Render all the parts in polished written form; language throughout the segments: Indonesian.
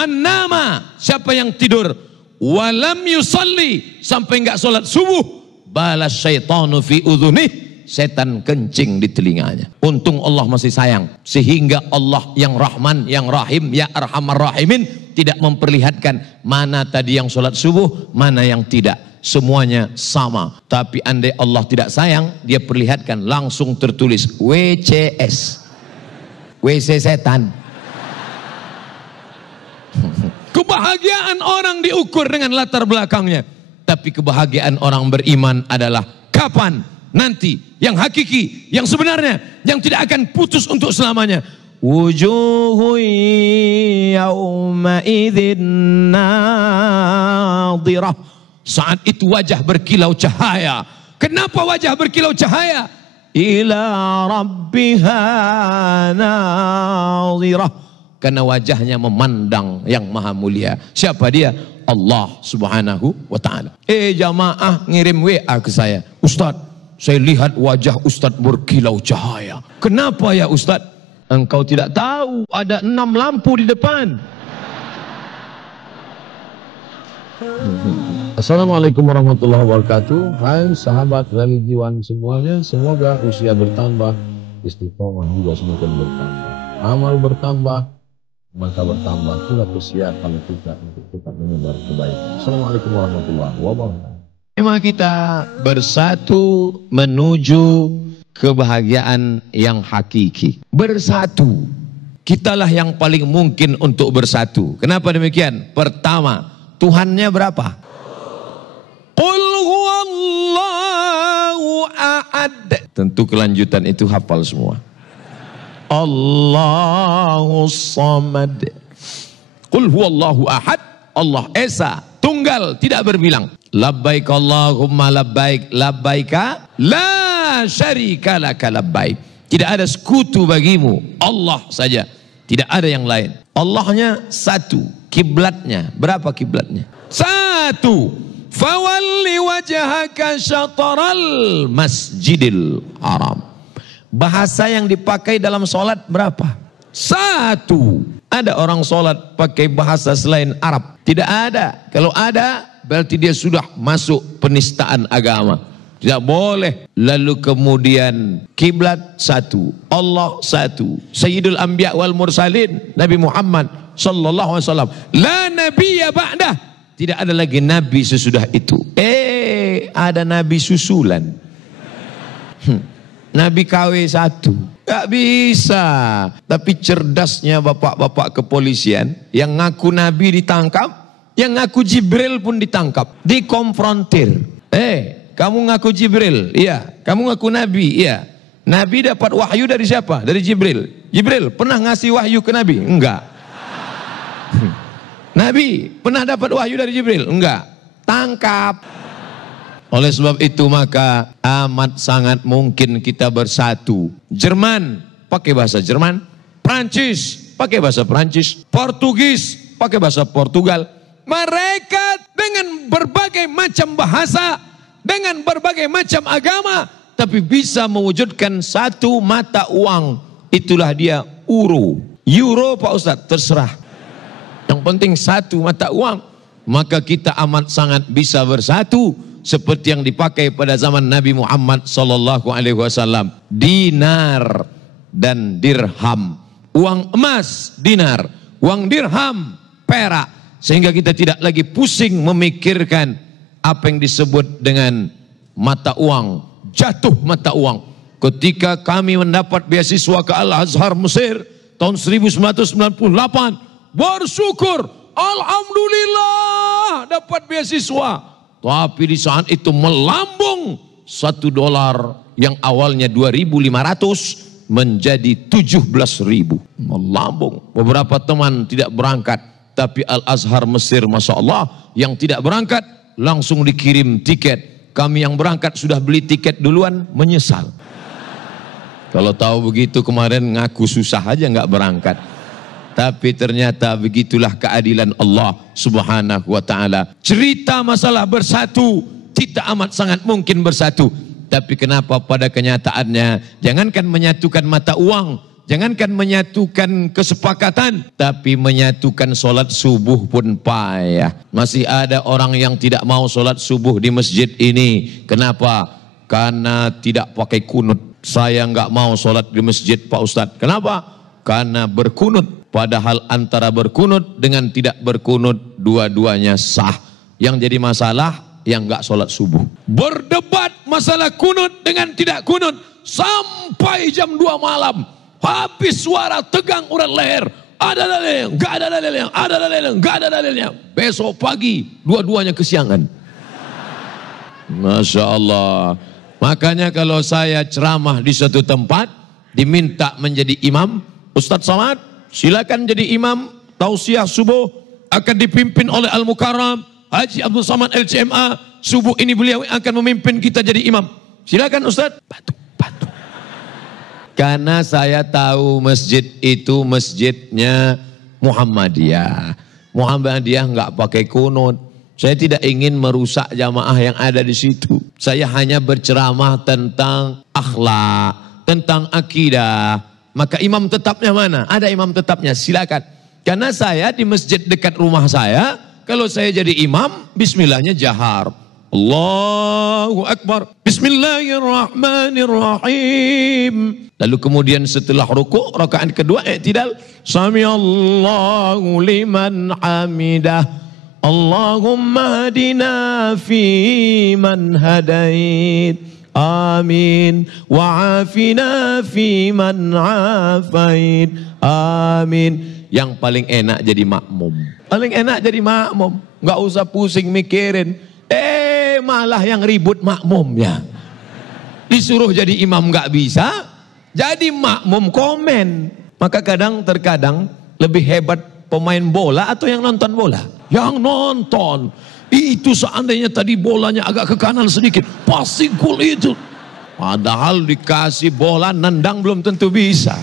Man nama, siapa yang tidur, walam yusalli, sampai enggak sholat subuh, balas syaitanu fi udhunih, setan kencing di telinganya. Untung Allah masih sayang, sehingga Allah yang Rahman, yang Rahim, ya Arhamar Rahimin, tidak memperlihatkan mana tadi yang sholat subuh, mana yang tidak. Semuanya sama. Tapi andai Allah tidak sayang, dia perlihatkan langsung tertulis WCS, WC setan. Kebahagiaan orang diukur dengan latar belakangnya. Tapi kebahagiaan orang beriman adalah kapan? Nanti. Yang hakiki, yang sebenarnya, yang tidak akan putus untuk selamanya. Wujuhu yawma idzin nadirah. Saat itu wajah berkilau cahaya. Kenapa wajah berkilau cahaya? Ila rabbiha nadirah. Karena wajahnya memandang yang maha mulia. Siapa dia? Allah subhanahu wa ta'ala. Jamaah ngirim WA ke saya. Ustaz, saya lihat wajah Ustaz berkilau cahaya. Kenapa ya Ustaz? Engkau tidak tahu ada 6 lampu di depan. Assalamualaikum warahmatullahi wabarakatuh. Hai sahabat religiwan semuanya, semoga usia bertambah, istiqomah juga semakin bertambah, amal bertambah, maka bertambah pula kesiapan kita untuk tetap menyebar kebaikan. Assalamualaikum warahmatullahi wabarakatuh. Tema kita bersatu menuju kebahagiaan yang hakiki. Bersatu, kitalah yang paling mungkin untuk bersatu. Kenapa demikian? Pertama, Tuhannya berapa? Qul huwallahu ahad. Tentu kelanjutan itu hafal semua. Allahus samad. Qul huwallahu ahad. Allah Esa, tunggal, tidak berbilang. Labbaik Allahumma labbaik, labbaika la syarika laka labbaik. Tidak ada sekutu bagimu, Allah saja, tidak ada yang lain. Allahnya satu. Kiblatnya, berapa kiblatnya? Satu. Fawalli wajhaka syatral masjidil haram. Bahasa yang dipakai dalam sholat berapa? Satu. Ada orang sholat pakai bahasa selain Arab? Tidak ada. Kalau ada, berarti dia sudah masuk penistaan agama. Tidak boleh. Lalu kemudian kiblat satu, Allah satu, Sayyidul Anbiya wal Mursalin, Nabi Muhammad sallallahu alaihi wasallam. La nabiyya ba'dah. Tidak ada lagi nabi sesudah itu. Ada nabi susulan. Nabi KW 1. Gak bisa. Tapi cerdasnya bapak-bapak kepolisian yang ngaku nabi ditangkap, yang ngaku Jibril pun ditangkap, dikonfrontir. Kamu ngaku Jibril? Iya. Kamu ngaku nabi? Iya. Nabi dapat wahyu dari siapa? Dari Jibril. Jibril pernah ngasih wahyu ke Nabi? Enggak. Nabi pernah dapat wahyu dari Jibril? Enggak. Tangkap. Oleh sebab itu maka amat sangat mungkin kita bersatu. Jerman pakai bahasa Jerman, Prancis pakai bahasa Prancis, Portugis pakai bahasa Portugal. Mereka dengan berbagai macam bahasa, dengan berbagai macam agama, tapi bisa mewujudkan satu mata uang. Itulah dia euro. Euro Pak Ustadz, terserah. Yang penting satu mata uang. Maka kita amat sangat bisa bersatu seperti yang dipakai pada zaman Nabi Muhammad sallallahu alaihi wasallam. Dinar dan dirham. Uang emas dinar, uang dirham perak. Sehingga kita tidak lagi pusing memikirkan apa yang disebut dengan mata uang, jatuh mata uang. Ketika kami mendapat beasiswa ke Al-Azhar Mesir tahun 1998, bersyukur, alhamdulillah dapat beasiswa. Tapi di saat itu melambung $1 yang awalnya 2.500 menjadi 17.000. Melambung. Beberapa teman tidak berangkat, tapi Al-Azhar Mesir Masya Allah yang tidak berangkat langsung dikirim tiket. Kami yang berangkat sudah beli tiket duluan, menyesal. Kalau tahu begitu kemarin ngaku susah aja nggak berangkat. Tapi ternyata begitulah keadilan Allah subhanahu wa ta'ala. Cerita masalah bersatu, kita amat sangat mungkin bersatu. Tapi kenapa pada kenyataannya, jangankan menyatukan mata uang, Jangankan menyatukan kesepakatan, tapi menyatukan sholat subuh pun payah. Masih ada orang yang tidak mau sholat subuh di masjid ini. Kenapa? Karena tidak pakai kunut. Saya nggak mau sholat di masjid Pak Ustadz. Kenapa? Karena berkunut. Padahal antara berkunut dengan tidak berkunut, dua-duanya sah. Yang jadi masalah, yang nggak sholat subuh. Berdebat masalah kunut dengan tidak kunut sampai jam 2 malam. Habis suara tegang urat leher. Ada dalilnya, nggak ada dalilnya, ada dalilnya, nggak ada dalilnya. Besok pagi dua-duanya kesiangan. Masya Allah. Makanya kalau saya ceramah di suatu tempat, diminta menjadi imam, Ustadz Somad, silakan jadi imam. Tausiah subuh akan dipimpin oleh Al-Mukarram Haji Abdul Somad LCMA. Subuh ini beliau akan memimpin kita jadi imam. Silakan Ustadz. Batu. Karena saya tahu masjid itu masjidnya Muhammadiyah. Muhammadiyah nggak pakai kunut. Saya tidak ingin merusak jamaah yang ada di situ. Saya hanya berceramah tentang akhlak, tentang akidah. Maka imam tetapnya mana? Ada imam tetapnya, silakan. Karena saya di masjid dekat rumah saya, kalau saya jadi imam, bismillahnya jahar. Allahu Akbar. Bismillahirrahmanirrahim. Lalu kemudian setelah rukuk, rakaat kedua i'tidal. Samiallahu liman hamidah. Allahumma hadina fi man hadait. Amin. Wa'afina fi man afait. Amin. Yang paling enak jadi makmum. Paling enak jadi makmum. Nggak usah pusing mikirin. Malah yang ribut makmumnya. Disuruh jadi imam nggak bisa, jadi makmum komen. Maka terkadang lebih hebat pemain bola atau yang nonton bola? Yang nonton. Itu seandainya tadi bolanya agak ke kanan sedikit, pasti gol itu. Padahal dikasih bola nendang belum tentu bisa.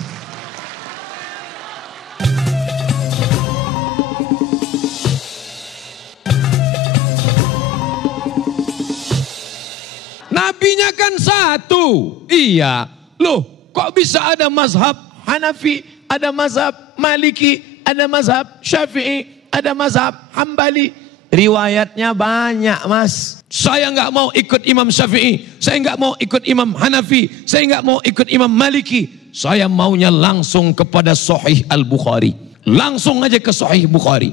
Nabinya kan satu. Iya. Loh, kok bisa ada mazhab Hanafi, ada mazhab Maliki, ada mazhab Syafi'i, ada mazhab Hambali. Riwayatnya banyak, Mas. Saya nggak mau ikut Imam Syafi'i, saya nggak mau ikut Imam Hanafi, saya nggak mau ikut Imam Maliki. Saya maunya langsung kepada Sahih Al-Bukhari. Langsung aja ke Sahih Bukhari.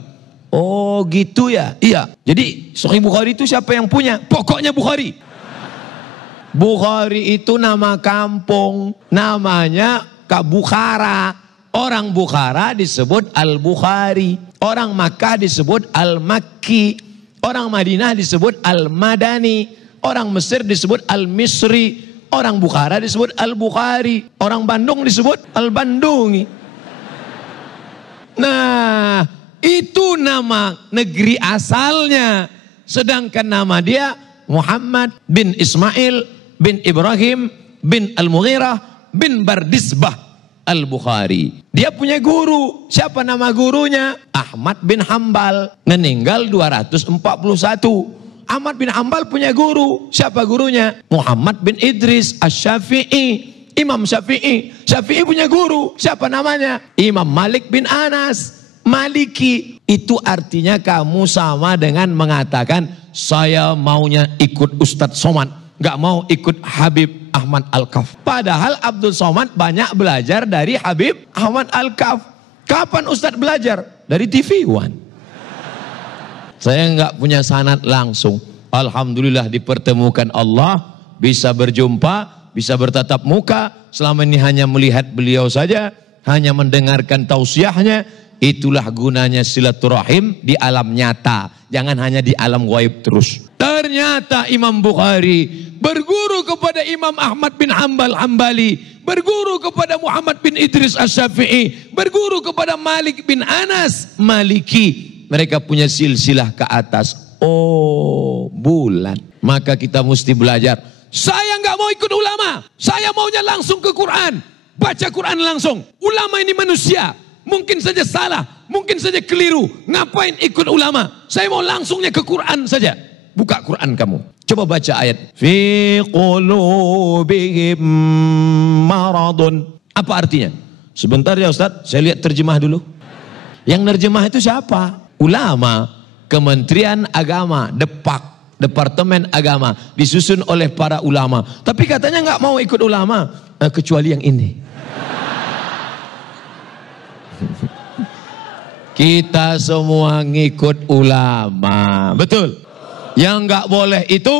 Oh gitu ya? Iya. Jadi Sahih Bukhari itu siapa yang punya? Pokoknya Bukhari. Bukhari itu nama kampung, namanya Bukhara. Orang Bukhara disebut Al-Bukhari. Orang Makkah disebut Al-Makki. Orang Madinah disebut Al-Madani. Orang Mesir disebut Al-Misri. Orang Bukhara disebut Al-Bukhari. Orang Bandung disebut Al-Bandungi. Nah, itu nama negeri asalnya. Sedangkan nama dia Muhammad bin Ismail bin Ibrahim bin Al-Mughirah bin Bardisbah Al-Bukhari. Dia punya guru. Siapa nama gurunya? Ahmad bin Hambal. Meninggal 241. Ahmad bin Hambal punya guru. Siapa gurunya? Muhammad bin Idris Asy-Syafi'i. Imam Syafi'i. Syafi'i punya guru. Siapa namanya? Imam Malik bin Anas. Maliki. Itu artinya kamu sama dengan mengatakan saya maunya ikut Ustadz Somad. Gak mau ikut Habib Ahmad Al-Kaf. Padahal Abdul Somad banyak belajar dari Habib Ahmad Al-Kaf. Kapan Ustadz belajar? Dari TV One. Saya nggak punya sanad langsung. Alhamdulillah dipertemukan Allah. Bisa berjumpa, bisa bertatap muka. Selama ini hanya melihat beliau saja. Hanya mendengarkan tausiahnya. Itulah gunanya silaturahim di alam nyata. Jangan hanya di alam gaib terus. Ternyata Imam Bukhari berguru kepada Imam Ahmad bin Hambal Hambali. Berguru kepada Muhammad bin Idris Asy-Syafi'i. Berguru kepada Malik bin Anas Maliki. Mereka punya silsilah ke atas. Oh, bulan. Maka kita mesti belajar. Saya nggak mau ikut ulama. Saya maunya langsung ke Quran. Baca Quran langsung. Ulama ini manusia. Mungkin saja salah, mungkin saja keliru. Ngapain ikut ulama? Saya mau langsungnya ke Quran saja. Buka Quran kamu. Coba baca ayat. Fi qulubihim maradun. Apa artinya? Sebentar ya Ustadz, saya lihat terjemah dulu. Yang nerjemah itu siapa? Ulama, Kementerian Agama, Departemen Agama, disusun oleh para ulama. Tapi katanya nggak mau ikut ulama, kecuali yang ini. Kita semua ngikut ulama, betul? Yang nggak boleh itu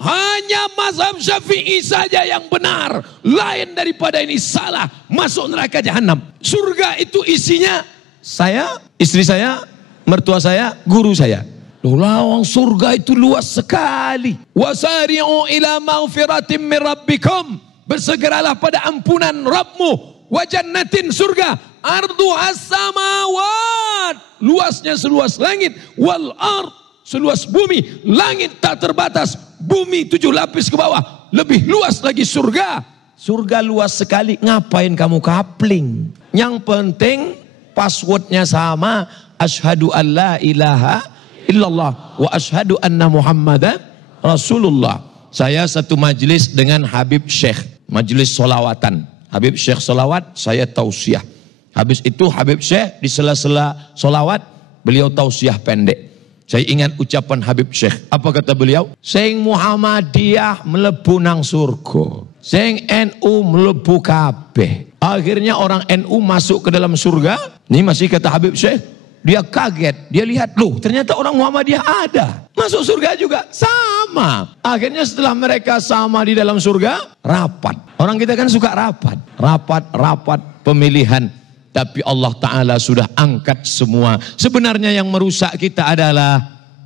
hanya mazhab Syafi'i saja yang benar. Lain daripada ini salah, masuk neraka jahanam. Surga itu isinya saya, istri saya, mertua saya, guru saya. Lawang surga itu luas sekali. Wasari'u ila maghfiratin min rabbikum. Bersegeralah pada ampunan Rabbmu. Wa jannatin surga. Arduhas samawat. Luasnya seluas langit. Wal ard. Seluas bumi. Langit tak terbatas. Bumi 7 lapis ke bawah. Lebih luas lagi surga. Surga luas sekali. Ngapain kamu kapling? Yang penting passwordnya sama. Asyhadu an la ilaha illallah wa asyhadu anna Muhammadan Rasulullah. Saya satu majlis dengan Habib Syekh, majlis solawatan. Habib Syekh solawat, saya tausiah. Habis itu Habib Syekh di sela-sela solawat, beliau tausiah pendek. Saya ingat ucapan Habib Syekh. Apa kata beliau? Sing Muhammadiyah mlebu nang surga. Sing NU mlebu kabeh. Akhirnya orang NU masuk ke dalam surga. Ini masih kata Habib Syekh. Dia kaget. Dia lihat, loh ternyata orang Muhammadiyah ada. Masuk surga juga. Sama. Akhirnya setelah mereka sama di dalam surga, rapat. Orang kita kan suka rapat. Rapat pemilihan. Tapi Allah Ta'ala sudah angkat semua. Sebenarnya yang merusak kita adalah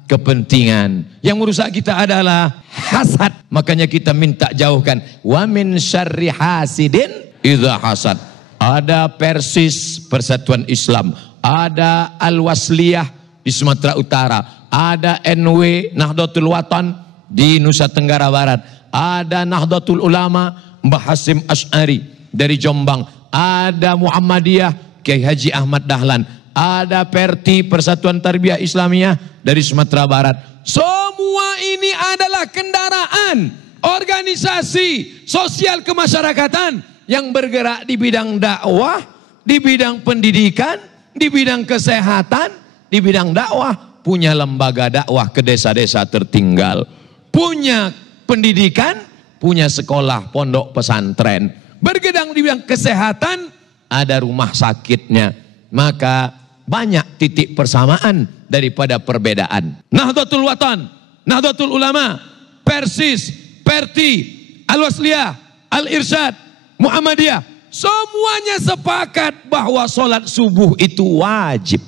kepentingan. Yang merusak kita adalah hasad. Makanya kita minta jauhkan. Wa min syarri hasidin idza hasad. Ada Persis, Persatuan Islam. Ada Al-Wasliyah di Sumatera Utara. Ada NW, Nahdlatul Watan di Nusa Tenggara Barat. Ada Nahdlatul Ulama, Mbah Hasim Asy'ari dari Jombang. Ada Muhammadiyah, Kiai Haji Ahmad Dahlan. Ada Perti, Persatuan Tarbiyah Islamiyah dari Sumatera Barat. Semua ini adalah kendaraan organisasi sosial kemasyarakatan yang bergerak di bidang dakwah, di bidang pendidikan, di bidang kesehatan, di bidang dakwah. Punya lembaga dakwah ke desa-desa tertinggal. Punya pendidikan, punya sekolah, pondok pesantren. Bergedang di bidang kesehatan, ada rumah sakitnya. Maka banyak titik persamaan daripada perbedaan. Nahdlatul Watan, Nahdlatul Ulama, Persis, Perti, Al-Wasliyah, Al-Irsyad, Muhammadiyah. Semuanya sepakat bahwa sholat subuh itu wajib.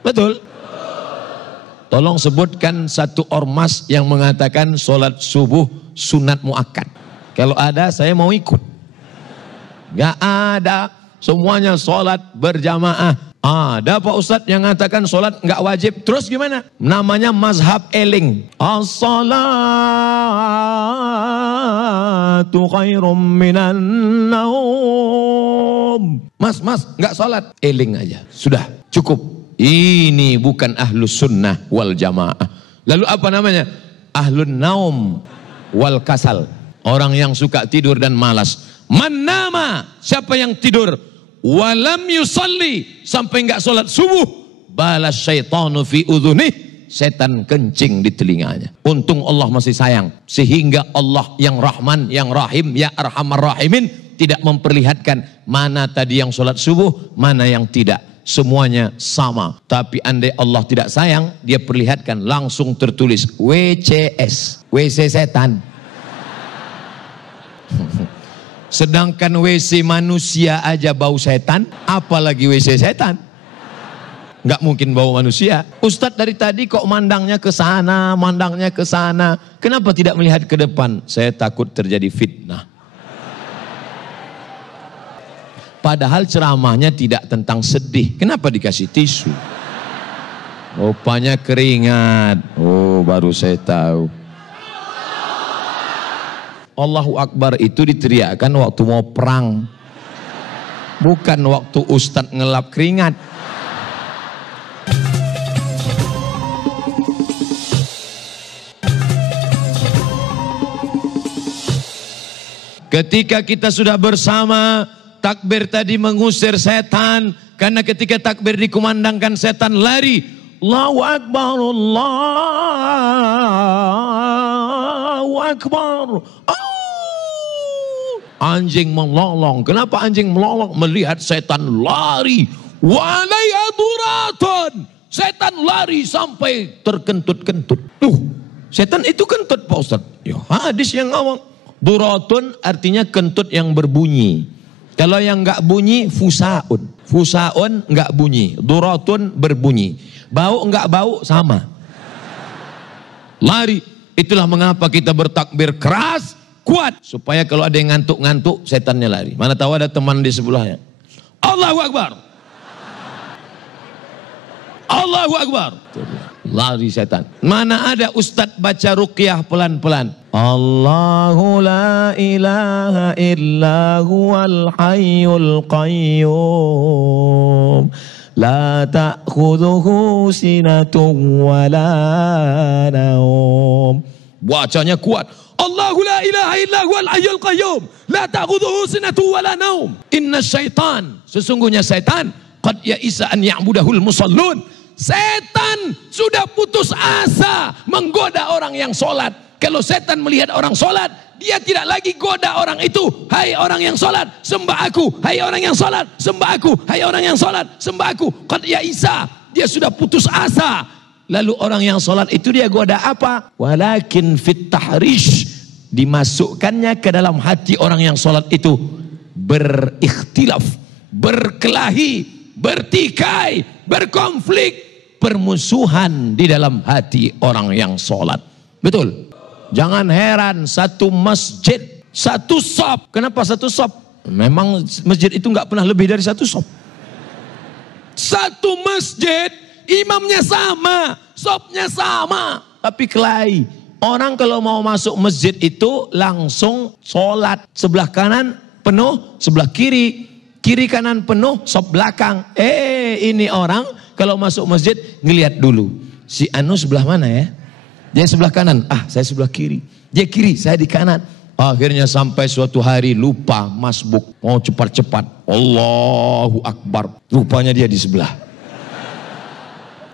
Betul? Tolong sebutkan satu ormas yang mengatakan sholat subuh sunat muakkad. Kalau ada saya mau ikut. Gak ada, semuanya sholat berjamaah. Ada Pak Ustadz yang mengatakan sholat gak wajib. Terus gimana? Namanya mazhab eling. As-salatu khairum minan naum. Mas gak sholat, eling aja. Sudah, cukup. Ini bukan ahlus sunnah wal jamaah. Lalu apa namanya? Ahlun naum wal kasal. Orang yang suka tidur dan malas. Man nama, siapa yang tidur walam yusalli, sampai enggak sholat subuh, balas syaitanu fi udhunih, setan kencing di telinganya. Untung Allah masih sayang, sehingga Allah yang Rahman, yang Rahim, ya Arhamar Rahimin tidak memperlihatkan mana tadi yang sholat subuh, mana yang tidak. Semuanya sama. Tapi andai Allah tidak sayang, dia perlihatkan langsung tertulis WCS, WC setan. Sedangkan WC manusia aja bau setan, apalagi WC setan. Nggak mungkin bau manusia. Ustadz dari tadi kok mandangnya ke sana, mandangnya ke sana. Kenapa tidak melihat ke depan? Saya takut terjadi fitnah. Padahal ceramahnya tidak tentang sedih. Kenapa dikasih tisu? Rupanya keringat. Oh, baru saya tahu. Allahu Akbar itu diteriakkan waktu mau perang. Bukan waktu Ustadz ngelap keringat. Ketika kita sudah bersama Takbir tadi mengusir setan. Karena ketika takbir dikumandangkan setan lari. Allahu Akbar, Allahu Akbar. Anjing melolong. Kenapa anjing melolong? Melihat setan lari. Walaya duratun. Setan lari sampai terkentut-kentut. Setan itu kentut Pak Ustaz. Ya, hadis yang ngomong. Duratun artinya kentut yang berbunyi. Kalau yang enggak bunyi, fusaun. Fusaun enggak bunyi. Duratun berbunyi. Bau enggak bau sama. Lari. Itulah mengapa kita bertakbir keras. Kuat, supaya kalau ada yang ngantuk-ngantuk, setannya lari. Mana tahu ada teman di sebelahnya. Allahu Akbar. Allahu Akbar. Lari setan. Mana ada ustadz baca ruqyah pelan-pelan. Allahu la ilaha illa huwal hayyul qayyum. La ta'khudhuhu sinatun wa la naum. Bacanya kuat. Allahu la ilaha illa huwal hayyul qayyum. La ta'khudhuhu sinatun wa la naum. Inna syaitan. Sesungguhnya syaitan. Qad ya'isa an ya'budahul musallun. Setan sudah putus asa menggoda orang yang sholat. Kalau setan melihat orang sholat, dia tidak lagi goda orang itu. Hai orang yang sholat, sembah aku. Hai orang yang sholat, sembah aku. Hai orang yang sholat, sembah aku. Qad ya'isa. Dia sudah putus asa. Lalu orang yang sholat itu dia goda apa? Walakin fit tahrish. Dimasukkannya ke dalam hati orang yang sholat itu. Berikhtilaf. Berkelahi. Bertikai. Berkonflik. Permusuhan di dalam hati orang yang sholat. Betul. Jangan heran satu masjid. Satu shop. Kenapa satu shop? Memang masjid itu nggak pernah lebih dari satu shop. Satu masjid. Imamnya sama, shopnya sama, tapi kelahi. Orang kalau mau masuk masjid itu langsung sholat. Sebelah kanan penuh, sebelah kiri. Kiri kanan penuh, shop belakang. Ini orang kalau masuk masjid ngelihat dulu. Si Anu sebelah mana ya? Dia sebelah kanan, saya sebelah kiri. Dia kiri, saya di kanan. Akhirnya sampai suatu hari lupa masbuk. Mau cepat-cepat. Allahu Akbar. Rupanya dia di sebelah.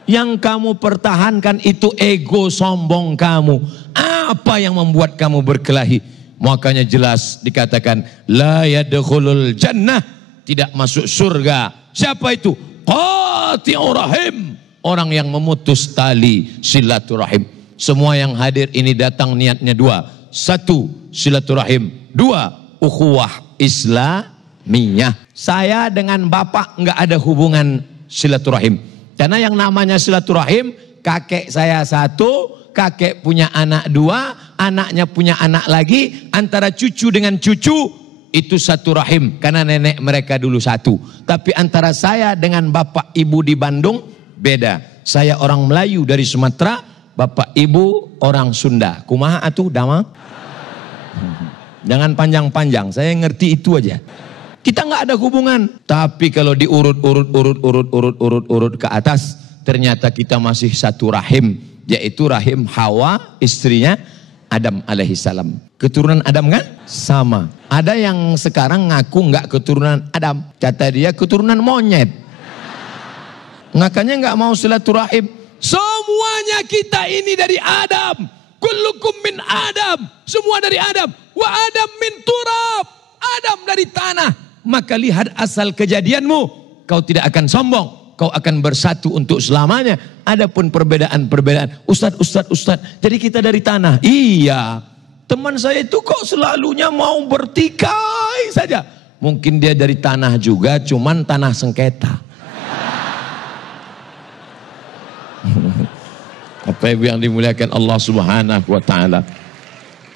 Yang kamu pertahankan itu ego sombong kamu. Apa yang membuat kamu berkelahi? Makanya jelas dikatakan la yadkhulul jannah, tidak masuk surga. Siapa itu? Qati'ur rahim, orang yang memutus tali silaturahim. Semua yang hadir ini datang niatnya dua. Satu, silaturahim. Dua, ukhuwah islamiyah. Saya dengan bapak enggak ada hubungan silaturahim. Karena yang namanya silaturahim, kakek saya satu, kakek punya anak dua, anaknya punya anak lagi, antara cucu dengan cucu, itu satu rahim. Karena nenek mereka dulu satu. Tapi antara saya dengan bapak ibu di Bandung, beda. Saya orang Melayu dari Sumatera, bapak ibu orang Sunda. Kumaha atuh dama? Jangan panjang-panjang, saya ngerti itu aja. Kita nggak ada hubungan. Tapi kalau diurut ke atas, ternyata kita masih satu rahim, yaitu rahim Hawa, istrinya Adam alaihissalam. Keturunan Adam kan? Sama. Ada yang sekarang ngaku nggak keturunan Adam. Kata dia keturunan monyet. Makanya nggak mau silaturahim. Semuanya kita ini dari Adam. Kullukum min Adam. Semua dari Adam. Wa Adam min turab. Adam dari tanah. Maka lihat asal kejadianmu, kau tidak akan sombong, kau akan bersatu untuk selamanya. Adapun perbedaan-perbedaan, Ustadz, jadi kita dari tanah. Iya, teman saya itu kok selalunya mau bertikai saja. Mungkin dia dari tanah juga, cuman tanah sengketa. Apa yang dimuliakan Allah Subhanahu wa Ta'ala.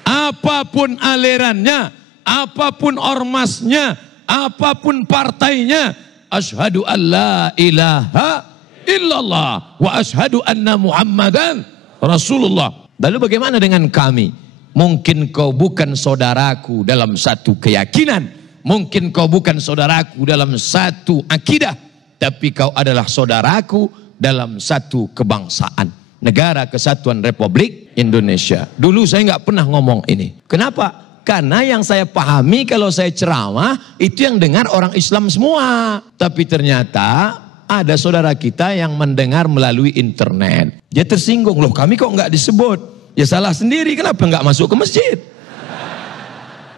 Apapun alirannya, apapun ormasnya, apapun partainya, asyhadu an la ilaha illallah wa asyhadu anna Muhammadan Rasulullah. Lalu bagaimana dengan kami? Mungkin kau bukan saudaraku dalam satu keyakinan, mungkin kau bukan saudaraku dalam satu akidah, tapi kau adalah saudaraku dalam satu kebangsaan. Negara Kesatuan Republik Indonesia. Dulu saya nggak pernah ngomong ini. Kenapa? Karena yang saya pahami kalau saya ceramah, itu yang dengar orang Islam semua. Tapi ternyata ada saudara kita yang mendengar melalui internet. Dia tersinggung, loh kami kok nggak disebut? Ya salah sendiri, kenapa nggak masuk ke masjid?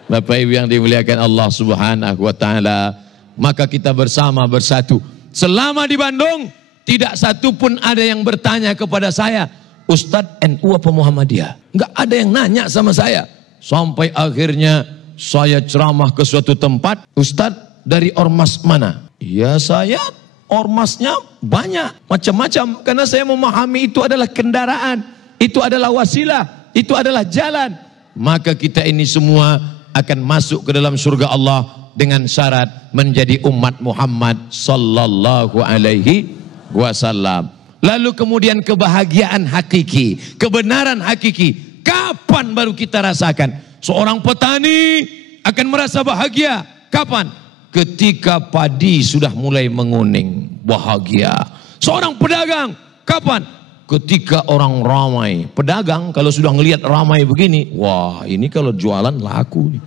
Bapak Ibu yang dimuliakan Allah Subhanahu wa Ta'ala, maka kita bersama bersatu. Selama di Bandung, tidak satu pun ada yang bertanya kepada saya, Ustadz NU apa Muhammadiyah? Nggak ada yang nanya sama saya. Sampai akhirnya saya ceramah ke suatu tempat, Ustadz dari ormas mana? Ya saya ormasnya banyak, macam-macam. Karena saya memahami itu adalah kendaraan, itu adalah wasilah, itu adalah jalan. Maka kita ini semua akan masuk ke dalam surga Allah dengan syarat menjadi umat Muhammad sallallahu alaihi wasallam. Lalu kemudian kebahagiaan hakiki, kebenaran hakiki, kapan baru kita rasakan? Seorang petani akan merasa bahagia. Kapan? Ketika padi sudah mulai menguning, bahagia. Seorang pedagang, kapan? Ketika orang ramai. Pedagang kalau sudah ngelihat ramai begini, wah ini kalau jualan laku nih.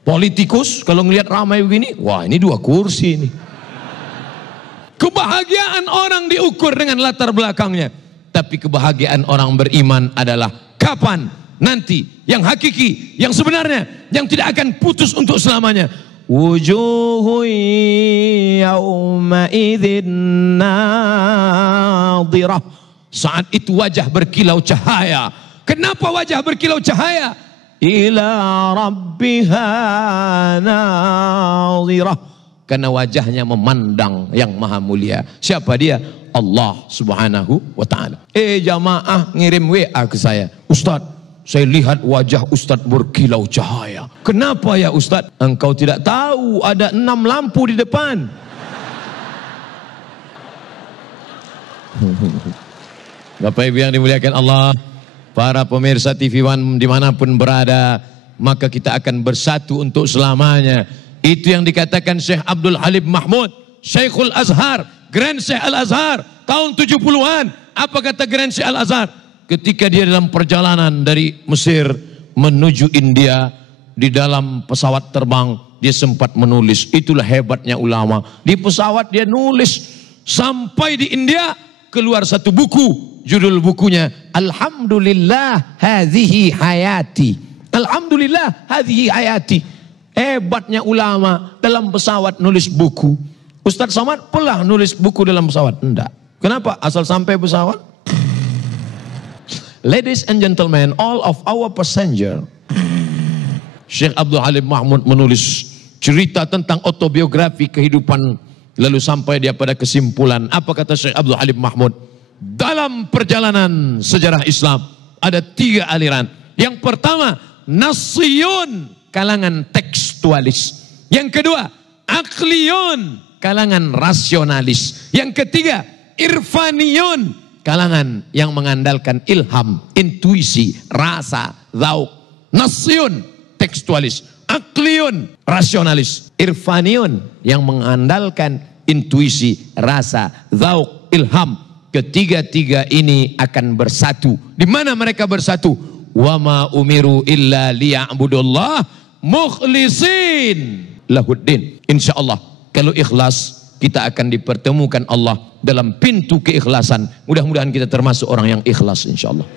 Politikus kalau ngelihat ramai begini, wah ini 2 kursi nih. Kebahagiaan orang diukur dengan latar belakangnya. Tapi kebahagiaan orang beriman adalah kapan? Nanti. Yang hakiki, yang sebenarnya, yang tidak akan putus untuk selamanya. Wujuhu yawma idzin nadhirah. Saat itu wajah berkilau cahaya. Kenapa wajah berkilau cahaya? Ila rabbiha nadhirah. Karena wajahnya memandang yang maha mulia. Siapa dia? Allah Subhanahu wa Ta'ala. Jamaah ngirim WA ke saya, Ustadz, saya lihat wajah Ustadz berkilau cahaya. Kenapa ya Ustadz? Engkau tidak tahu ada 6 lampu di depan. Bapak Ibu yang dimuliakan Allah, para pemirsa TV One dimanapun berada, maka kita akan bersatu untuk selamanya. Itu yang dikatakan Syekh Abdul Halim Mahmud, Syekhul Azhar, Grand Syekh Al-Azhar, tahun 70-an. Apa kata Grand Syekh Al-Azhar? Ketika dia dalam perjalanan dari Mesir menuju India, di dalam pesawat terbang, dia sempat menulis. Itulah hebatnya ulama. Di pesawat dia nulis. Sampai di India, keluar satu buku. Judul bukunya, Alhamdulillah hadhihi hayati. Alhamdulillah hadhihi hayati. Hebatnya ulama, dalam pesawat nulis buku. Ustadz Somad pernah nulis buku dalam pesawat? Enggak. Kenapa? Asal sampai pesawat. Ladies and gentlemen, all of our passenger. Syekh Abdul Halim Mahmud menulis cerita tentang autobiografi kehidupan. Lalu sampai dia pada kesimpulan. Apa kata Syekh Abdul Halim Mahmud? Dalam perjalanan sejarah Islam ada 3 aliran. Yang pertama, Nasiyun, kalangan tekstualis. Yang kedua, Akliyun, kalangan rasionalis. Yang ketiga, Irfaniyun, kalangan yang mengandalkan ilham, intuisi, rasa, zauk. Nasiyun, tekstualis. Akliyun, rasionalis. Irfaniyun, yang mengandalkan intuisi, rasa, zauk, ilham. Ketiga-tiga ini akan bersatu. Di mana mereka bersatu? Wa ma umiru illa liya'budullah mukhlisin lahuddin. Insyaallah kalau ikhlas kita akan dipertemukan Allah dalam pintu keikhlasan. Mudah-mudahan kita termasuk orang yang ikhlas insyaallah.